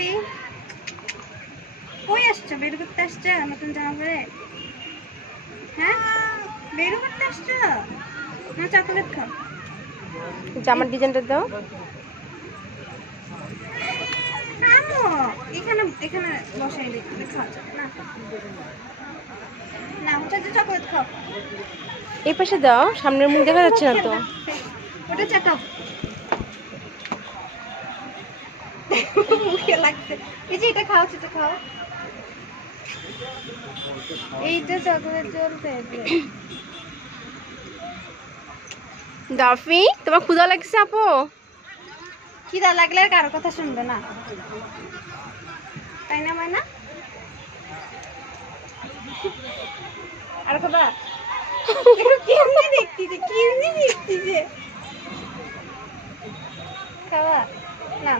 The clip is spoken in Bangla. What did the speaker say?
ডাফি কই আসছো? বের করতে আসছো নতুন জামা পরে? হ্যাঁ, বের করতে আসছো না চকলেট খাও? জামার ডিজাইনটা দাও। আমো এখানে এখানে বসাই দিই, খাওয়া যাবে না? না ওটা যে চকলেট খাও। এই পাশে দাও, সামনের মুখ দেখা যাচ্ছে না তো। ওটা চাটাও। মুখে লাগছে। এই যে এটা খাও, সেটা খাও। এইটা চকলেট চলতে ডাফি, তোমার ক্ষুধা লাগছে আপু? খিদা লাগলে আর কারো কথা শুনবে না, তাই না মাইনা? আর খাবা? কেমনে দেখতেছে, কেমনে দেখতেছে। খাবা না?